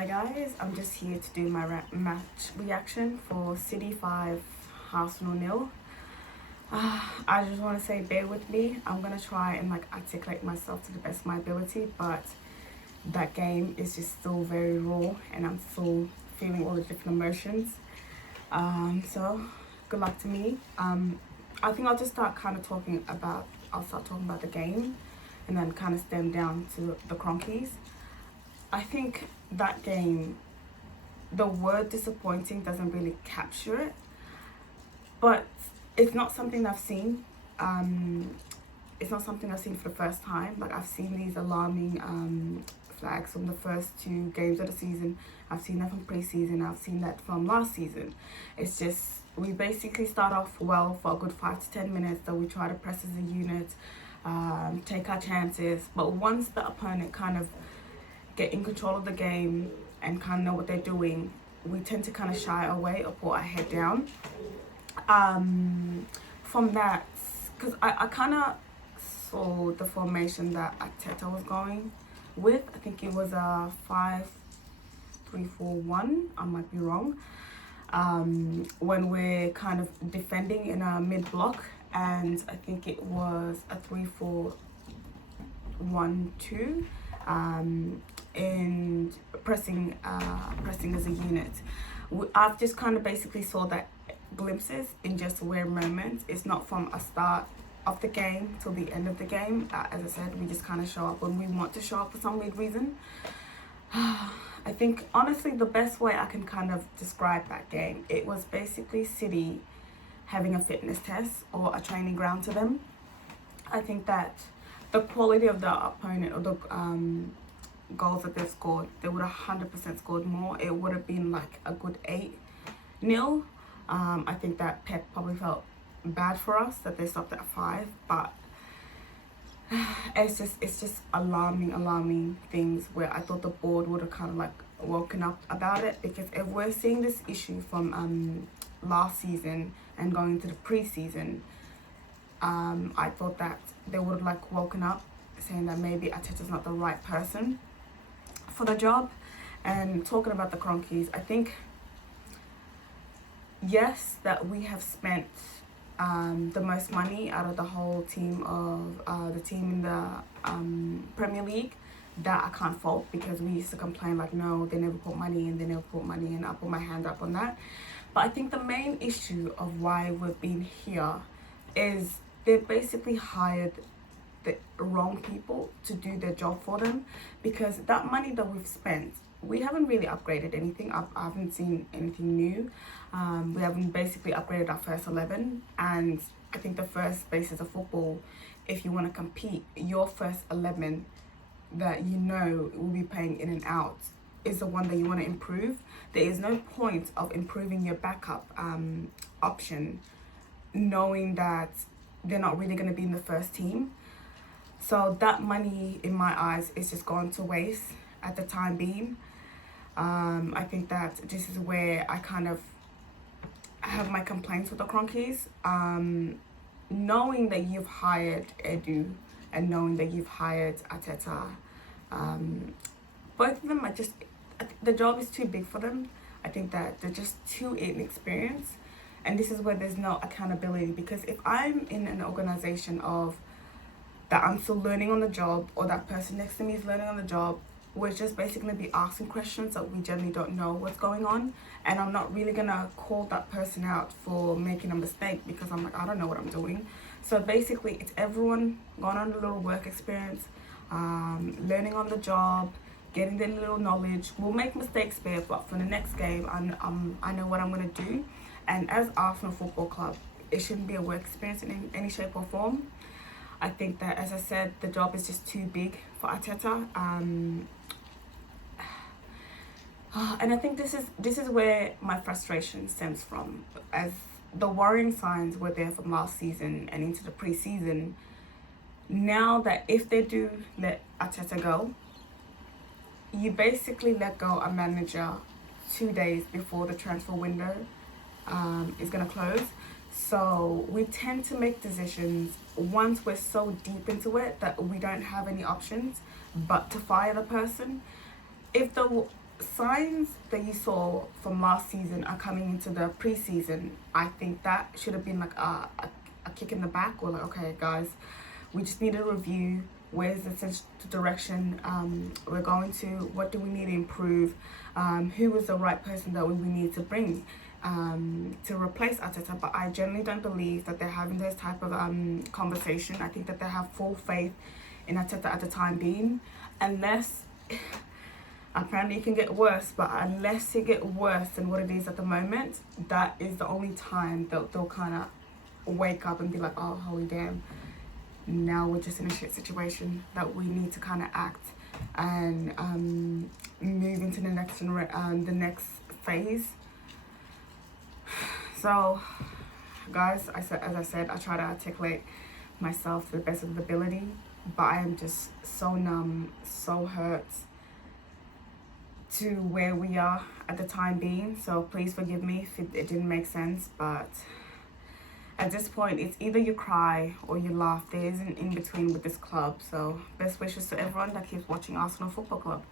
Hi guys, I'm just here to do my match reaction for City 5, Arsenal nil. I just want to say bear with me. I'm going to try and articulate myself to the best of my ability, but that game is just still very raw and I'm still feeling all the different emotions. So good luck to me. I think I'll just start talking about the game and then kind of stem down to the Cronkies. I think that game, the word disappointing doesn't really capture it, but it's not something I've seen. It's not something I've seen for the first time. I've seen these alarming flags from the first two games of the season. I've seen that from pre-season. I've seen that from last season. It's just, we basically start off well for a good 5 to 10 minutes, that we try to press as a unit, take our chances. But once the opponent get in control of the game and know what they're doing, we tend to shy away or put our head down. From that, because I saw the formation that Arteta was going with. I think it was a 5-3-4-1. I might be wrong. When we're defending in a mid block, and I think it was a 3-4-1-2. And pressing as a unit. I've just basically saw that glimpses in just rare moments. It's not from a start of the game till the end of the game. As I said, we just show up when we want to show up for some weird reason. I think honestly the best way I can describe that game, it was basically City having a fitness test or a training ground to them. I think that the quality of the opponent or the goals that they've scored, they would have 100% scored more. It would have been a good 8-0. I think that Pep probably felt bad for us that they stopped at 5, but it's just alarming things where I thought the board would have woken up about it, because if we're seeing this issue from last season and going into the pre-season, I thought that they would have woken up, saying that maybe Arteta's not the right person for the job. And talking about the Cronkies, I think yes, that we have spent the most money out of the whole team of the team in the Premier League. That I can't fault, because we used to complain no, they never put money in, and I put my hand up on that. But I think the main issue of why we've been here is they've basically hired the wrong people to do their job for them, because that money that we've spent, we haven't really upgraded anything. I haven't seen anything new. We haven't basically upgraded our first 11, and I think the first basis of football, if you want to compete, your first 11 that will be playing in and out is the one that you want to improve. There is no point of improving your backup option knowing that they're not really going to be in the first team. So that money, in my eyes, is just gone to waste at the time being. I think that this is where I have my complaints with the Cronkies. Knowing that you've hired Edu and knowing that you've hired Arteta, both of them are just, the job is too big for them. I think that they're just too inexperienced, and this is where there's no accountability. Because if I'm in an organization of that I'm still learning on the job, or that person next to me is learning on the job, we're just basically be asking questions that we generally don't know what's going on, and I'm not really gonna call that person out for making a mistake, because I'm I don't know what I'm doing. So basically it's everyone going on a little work experience, learning on the job, getting their little knowledge. We'll make mistakes there, but for the next game, I know what I'm gonna do. And as Arsenal Football Club, it shouldn't be a work experience in any shape or form. I think that, as I said, the job is just too big for Arteta. And I think this is where my frustration stems from, as the worrying signs were there from last season and into the pre-season. Now that if they do let Arteta go, you basically let go a manager 2 days before the transfer window is going to close. So we tend to make decisions once we're so deep into it that we don't have any options but to fire the person. If the signs that you saw from last season are coming into the preseason, I think that should have been like a kick in the back, or like, okay, guys, we just need a review. Where's the direction we're going to? What do we need to improve? Who was the right person that we need to bring to replace Arteta? But I generally don't believe that they're having this type of conversation. I think that they have full faith in Arteta at the time being, unless apparently it can get worse, but unless it get worse than what it is at the moment, that is the only time they'll kind of wake up and be like, oh, holy damn, now we're just in a shit situation that we need to kind of act and move into the next phase. So guys, as I said, I try to articulate myself to the best of the ability, but I am just so numb, so hurt to where we are at the time being. So please forgive me if it didn't make sense, but at this point it's either you cry or you laugh. There isn't in between with this club. So best wishes to everyone that keeps watching Arsenal Football Club.